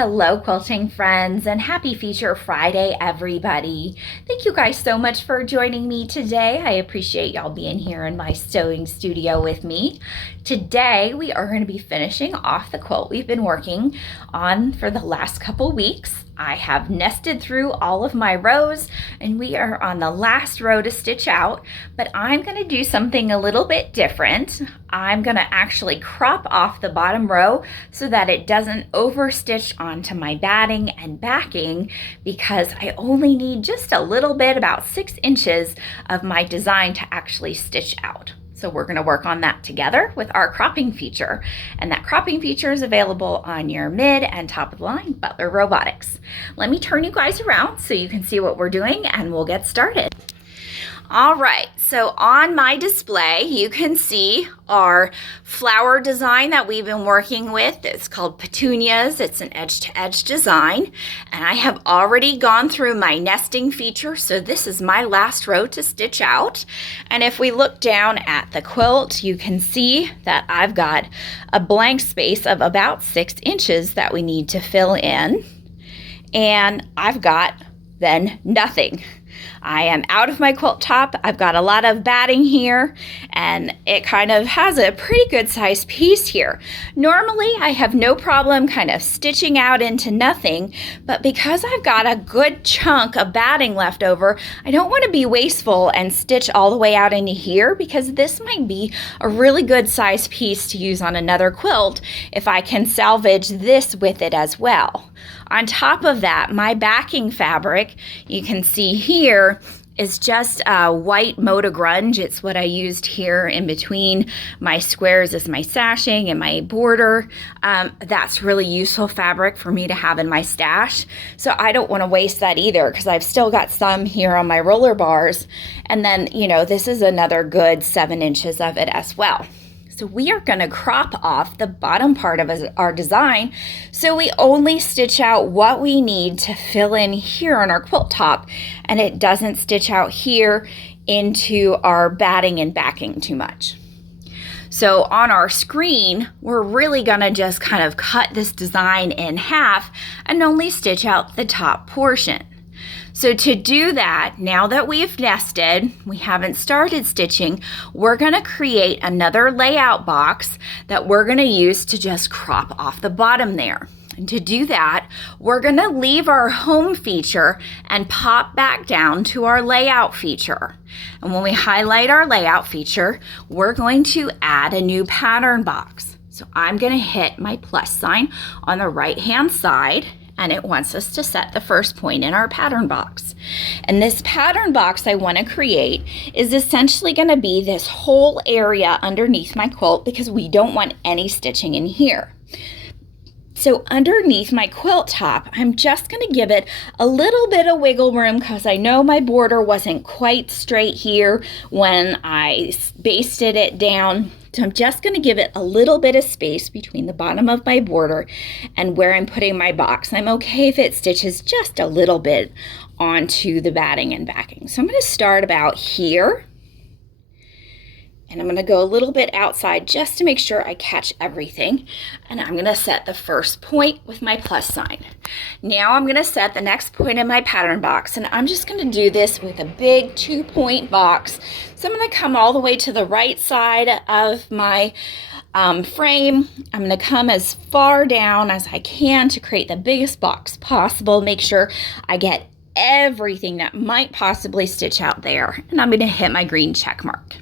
hello, quilting friends, and happy Feature Friday, everybody. Thank you guys so much for joining me today. I appreciate y'all being here in my sewing studio with me. Today, we are going to be finishing off the quilt we've been working on for the last couple weeks. I have nested through all of my rows and we are on the last row to stitch out, but I'm going to do something a little bit different. I'm going to actually crop off the bottom row so that it doesn't overstitch onto my batting and backing, because I only need just a little bit, about 6 inches of my design to actually stitch out. So we're going to work on that together with our cropping feature. And that cropping feature is available on your mid and top of the line Butler Robotics. Let me turn you guys around so you can see what we're doing and we'll get started. All right, so on my display, you can see our flower design that we've been working with. It's called Petunias. It's an edge-to-edge design. And I have already gone through my nesting feature, so this is my last row to stitch out. And if we look down at the quilt, you can see that I've got a blank space of about 6 inches that we need to fill in. And I've got then nothing. I am out of my quilt top. I've got a lot of batting here and it kind of has a pretty good sized piece here. Normally I have no problem kind of stitching out into nothing, but because I've got a good chunk of batting left over, I don't want to be wasteful and stitch all the way out into here, because this might be a really good sized piece to use on another quilt if I can salvage this with it as well. On top of that, my backing fabric, you can see here, is just white Moda Grunge. It's what I used here in between my squares as my sashing and my border. That's really useful fabric for me to have in my stash. So I don't want to waste that either, because I've still got some here on my roller bars. And then, you know, this is another good 7 inches of it as well. So we are going to crop off the bottom part of our design so we only stitch out what we need to fill in here on our quilt top, and it doesn't stitch out here into our batting and backing too much. So on our screen, we're really going to just kind of cut this design in half and only stitch out the top portion. So to do that, now that we've nested, we haven't started stitching, we're going to create another layout box that we're going to use to just crop off the bottom there. And to do that, we're going to leave our home feature and pop back down to our layout feature. And when we highlight our layout feature, we're going to add a new pattern box. So I'm going to hit my plus sign on the right-hand side, and it wants us to set the first point in our pattern box. And this pattern box I want to create is essentially going to be this whole area underneath my quilt, because we don't want any stitching in here. So underneath my quilt top, I'm just going to give it a little bit of wiggle room, because I know my border wasn't quite straight here when I basted it down. So I'm just going to give it a little bit of space between the bottom of my border and where I'm putting my box. I'm okay if it stitches just a little bit onto the batting and backing. So I'm going to start about here. And I'm going to go a little bit outside just to make sure I catch everything. And I'm going to set the first point with my plus sign. Now I'm going to set the next point in my pattern box. And I'm just going to do this with a big 2-point box. So I'm going to come all the way to the right side of my frame. I'm going to come as far down as I can to create the biggest box possible. Make sure I get everything that might possibly stitch out there. And I'm going to hit my green check mark.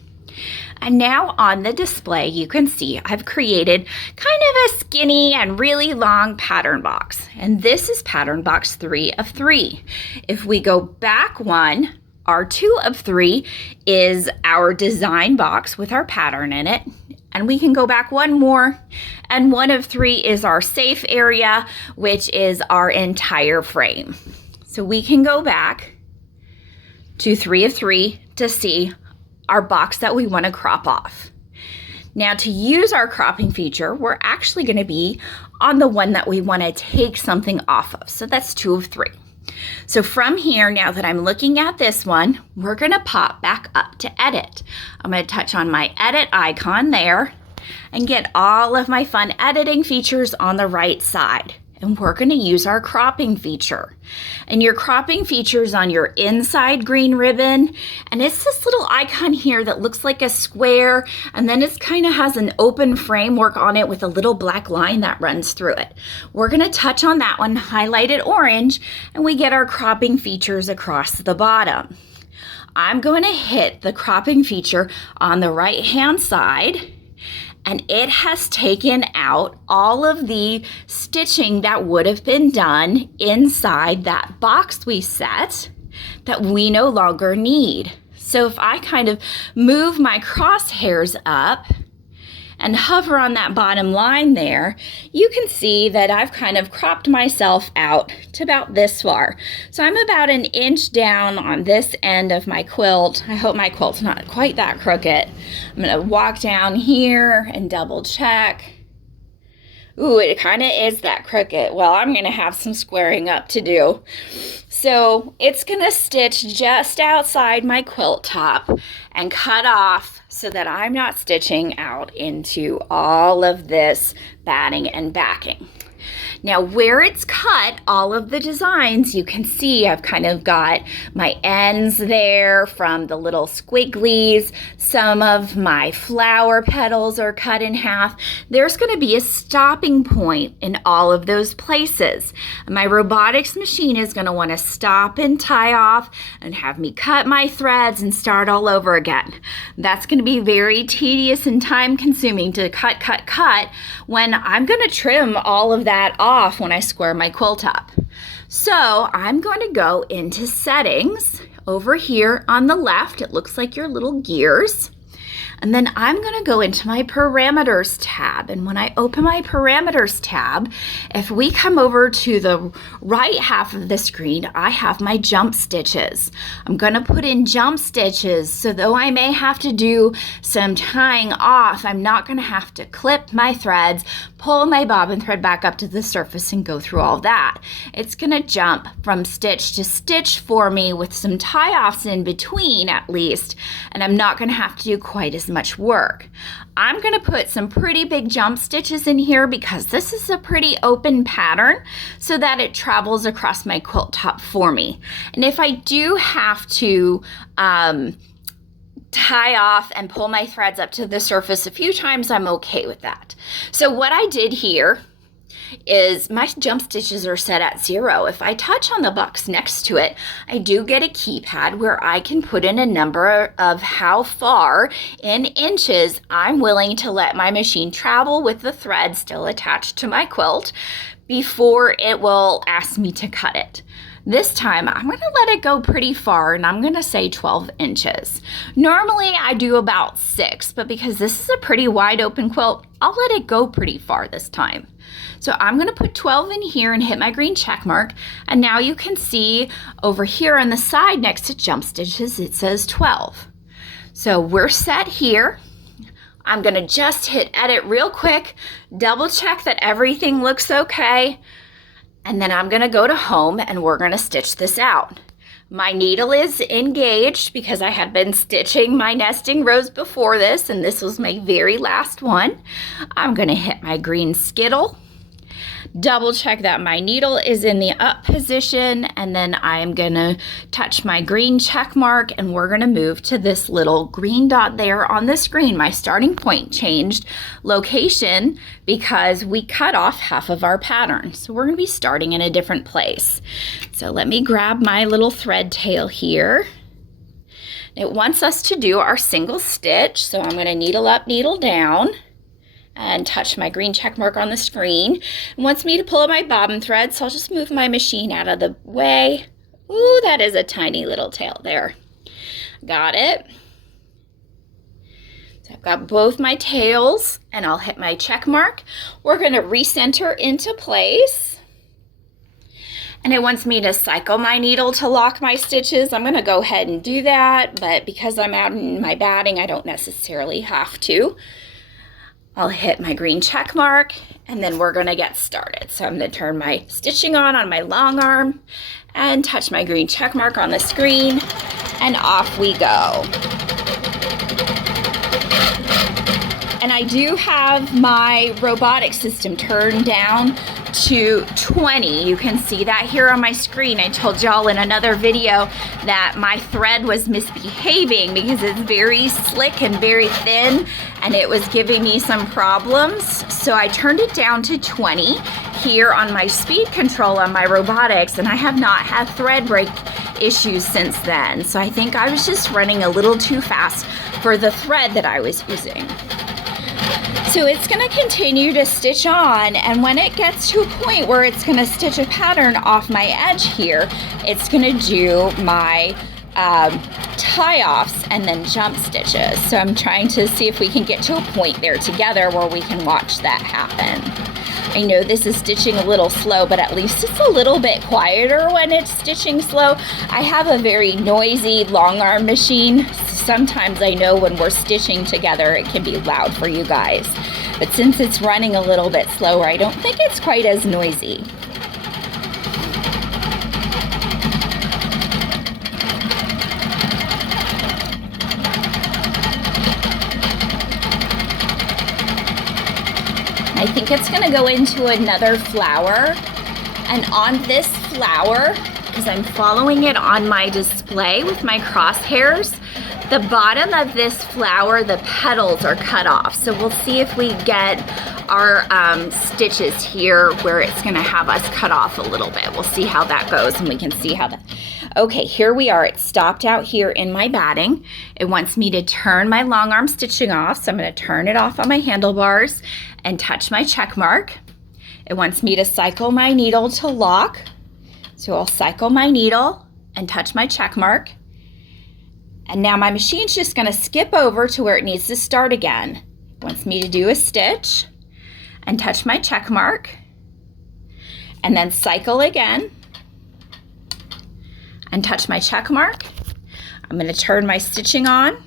And now on the display, you can see I've created kind of a skinny and really long pattern box. And this is pattern box 3 of 3. If we go back one, our 2 of 3 is our design box with our pattern in it. And we can go back one more, and 1 of 3 is our safe area, which is our entire frame. So we can go back to 3 of 3 to see our box that we want to crop off. Now, to use our cropping feature, we're actually going to be on the one that we want to take something off of. So that's 2 of 3. So from here, now that I'm looking at this one, we're going to pop back up to edit. I'm going to touch on my edit icon there and get all of my fun editing features on the right side. and we're going to use our cropping feature. And your cropping feature is on your inside green ribbon, and it's this little icon here that looks like a square, and then it kind of has an open framework on it with a little black line that runs through it. We're going to touch on that one, highlight it orange, and we get our cropping features across the bottom. I'm going to hit the cropping feature on the right hand side, and it has taken out all of the stitching that would have been done inside that box we set that we no longer need. So if I kind of move my crosshairs up and hover on that bottom line there, you can see that I've kind of cropped myself out to about this far. So I'm about an inch down on this end of my quilt. I hope my quilt's not quite that crooked. I'm gonna walk down here and double check. Ooh, it kind of is that crooked. Well, I'm gonna have some squaring up to do. So it's gonna stitch just outside my quilt top and cut off so that I'm not stitching out into all of this batting and backing. Now where it's cut all of the designs, you can see I've kind of got my ends there from the little squigglies. Some of my flower petals are cut in half. There's going to be a stopping point in all of those places. My robotics machine is going to want to stop and tie off and have me cut my threads and start all over again. That's going to be very tedious and time consuming to cut when I'm going to trim all of that off when I square my quilt up. So I'm going to go into settings over here on the left. It looks like your little gears. And then I'm going to go into my parameters tab. And when I open my parameters tab, if we come over to the right half of the screen, I have my jump stitches. I'm going to put in jump stitches, so though I may have to do some tying off, I'm not going to have to clip my threads, pull my bobbin thread back up to the surface and go through all that. It's going to jump from stitch to stitch for me with some tie-offs in between at least, and I'm not going to have to do quite as much work. I'm going to put some pretty big jump stitches in here because this is a pretty open pattern so that it travels across my quilt top for me. And if I do have to tie off and pull my threads up to the surface a few times, I'm okay with that. So what I did here is my jump stitches are set at 0. If I touch on the box next to it, I do get a keypad where I can put in a number of how far in inches I'm willing to let my machine travel with the thread still attached to my quilt before it will ask me to cut it. This time, I'm going to let it go pretty far, and I'm going to say 12 inches. Normally, I do about 6, but because this is a pretty wide open quilt, I'll let it go pretty far this time. So I'm going to put 12 in here and hit my green check mark, and now you can see over here on the side next to jump stitches, it says 12. So we're set here. I'm going to just hit edit real quick, double check that everything looks okay, and then I'm going to go to home and we're going to stitch this out. My needle is engaged because I had been stitching my nesting rows before this, and this was my very last one. I'm going to hit my green skittle, double check that my needle is in the up position, and then I'm going to touch my green check mark, and we're going to move to this little green dot there on the screen. My starting point changed location because we cut off half of our pattern. So we're going to be starting in a different place. So let me grab my little thread tail here. It wants us to do our single stitch, so I'm going to needle up, needle down, and touch my green check mark on the screen. It wants me to pull my bobbin thread, so I'll just move my machine out of the way. Ooh, that is a tiny little tail there. Got it. So I've got both my tails, and I'll hit my check mark. We're going to recenter into place. And it wants me to cycle my needle to lock my stitches. I'm going to go ahead and do that, but because I'm out in my batting, I don't necessarily have to. I'll hit my green check mark, and then we're going to get started. So I'm going to turn my stitching on my long arm and touch my green check mark on the screen, and off we go. And I do have my robotic system turned down to 20. You can see that here on my screen. I told y'all in another video that my thread was misbehaving because it's very slick and very thin, and it was giving me some problems. So I turned it down to 20 here on my speed control on my robotics, and I have not had thread break issues since then. So I think I was just running a little too fast for the thread that I was using. So it's going to continue to stitch on, and when it gets to a point where it's going to stitch a pattern off my edge here, it's going to do my tie-offs and then jump stitches. So I'm trying to see if we can get to a point there together where we can watch that happen. I know this is stitching a little slow, but at least it's a little bit quieter when it's stitching slow. I have a very noisy long arm machine. Sometimes I know when we're stitching together it can be loud for you guys. But since it's running a little bit slower, I don't think it's quite as noisy. I think it's going to go into another flower, and on this flower, because I'm following it on my display with my crosshairs, the bottom of this flower, the petals are cut off. So we'll see if we get our stitches here where it's going to have us cut off a little bit. We'll see how that goes, and we can see how that... Okay, here we are. It stopped out here in my batting. It wants me to turn my long arm stitching off, so I'm going to turn it off on my handlebars and touch my check mark. It wants me to cycle my needle to lock, so I'll cycle my needle and touch my check mark. And now my machine's just going to skip over to where it needs to start again. It wants me to do a stitch and touch my check mark and then cycle again and touch my check mark. I'm going to turn my stitching on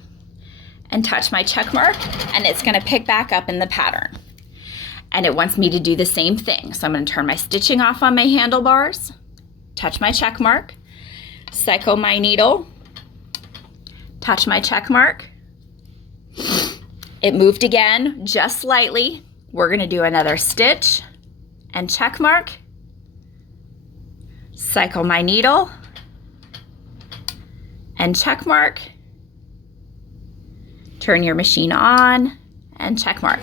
and touch my check mark, and it's going to pick back up in the pattern. And it wants me to do the same thing. So I'm going to turn my stitching off on my handlebars, touch my check mark, cycle my needle, touch my check mark. It moved again, just slightly. We're going to do another stitch and check mark, cycle my needle, and check mark. Turn your machine on and check mark.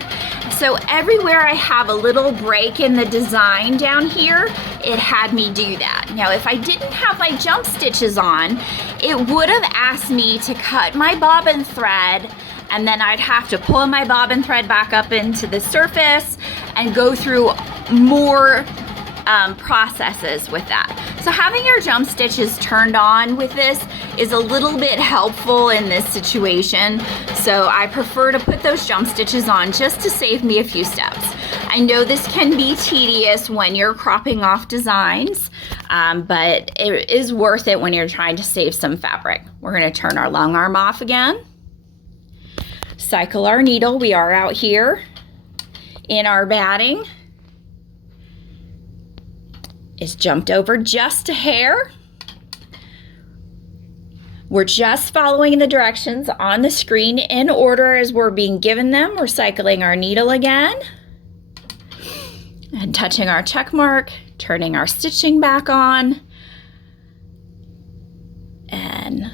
So everywhere I have a little break in the design down here, it had me do that. Now, if I didn't have my jump stitches on, it would have asked me to cut my bobbin thread, and then I'd have to pull my bobbin thread back up into the surface and go through more processes with that. So having your jump stitches turned on with this is a little bit helpful in this situation. So I prefer to put those jump stitches on just to save me a few steps. I know this can be tedious when you're cropping off designs, but it is worth it when you're trying to save some fabric. We're going to turn our long arm off again, cycle our needle. We are out here in our batting. It's jumped over just a hair. We're just following the directions on the screen in order as we're being given them. We're cycling our needle again and touching our check mark, turning our stitching back on, and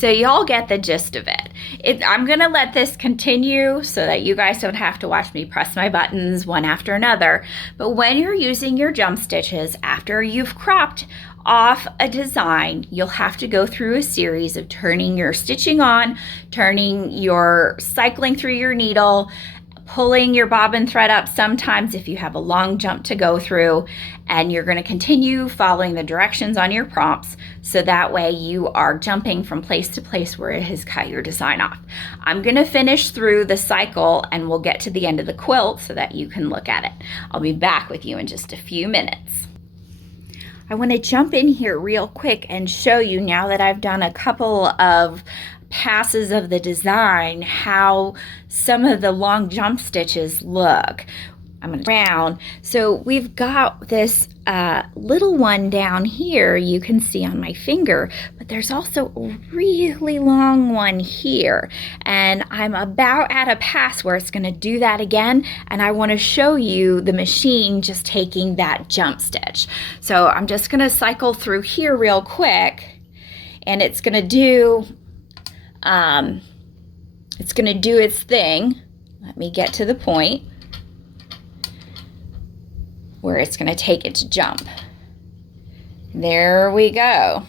So y'all get the gist of it. I'm gonna let this continue so that you guys don't have to watch me press my buttons one after another. But when you're using your jump stitches, after you've cropped off a design, you'll have to go through a series of turning your stitching on, cycling through your needle, pulling your bobbin thread up sometimes if you have a long jump to go through, and you're going to continue following the directions on your prompts so that way you are jumping from place to place where it has cut your design off. I'm going to finish through the cycle and we'll get to the end of the quilt so that you can look at it. I'll be back with you in just a few minutes. I want to jump in here real quick and show you, now that I've done a couple of passes of the design, how some of the long jump stitches look. I'm going to round. So we've got this little one down here you can see on my finger, but there's also a really long one here. And I'm about at a pass where it's going to do that again. And I want to show you the machine just taking that jump stitch. So I'm just going to cycle through here real quick, and it's going to do its thing. Let me get to the point where it's going to take it to jump. There we go.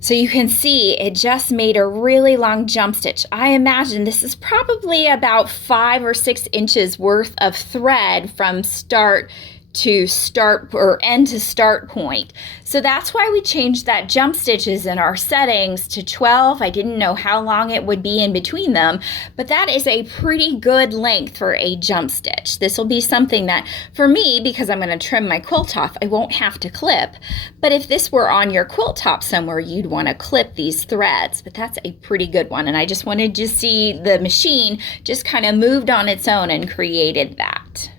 So you can see it just made a really long jump stitch. I imagine this is probably about 5 or 6 inches worth of thread from start to start or end to start point. So that's why we changed that jump stitches in our settings to 12. I didn't know how long it would be in between them, but that is a pretty good length for a jump stitch. This will be something that for me, because I'm going to trim my quilt off, I won't have to clip. But if this were on your quilt top somewhere, you'd want to clip these threads, but that's a pretty good one. And I just wanted to see the machine just kind of moved on its own and created that.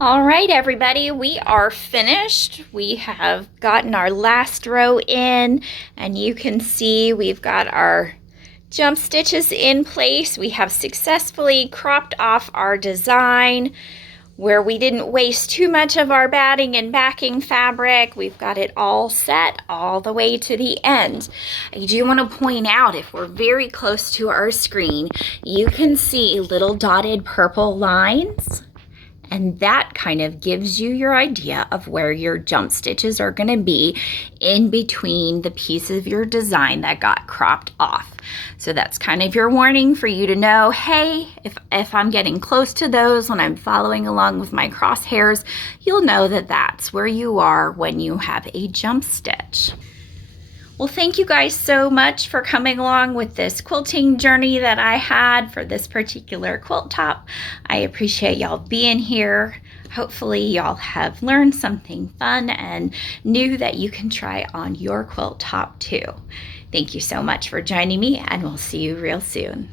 All right, everybody, we are finished. We have gotten our last row in, and you can see we've got our jump stitches in place. We have successfully cropped off our design where we didn't waste too much of our batting and backing fabric. We've got it all set all the way to the end. I do want to point out, if we're very close to our screen, you can see little dotted purple lines. And that kind of gives you your idea of where your jump stitches are going to be in between the pieces of your design that got cropped off. So that's kind of your warning for you to know, hey, if I'm getting close to those when I'm following along with my crosshairs, you'll know that that's where you are when you have a jump stitch. Well, thank you guys so much for coming along with this quilting journey that I had for this particular quilt top. I appreciate y'all being here. Hopefully y'all have learned something fun and new that you can try on your quilt top too. Thank you so much for joining me, and we'll see you real soon.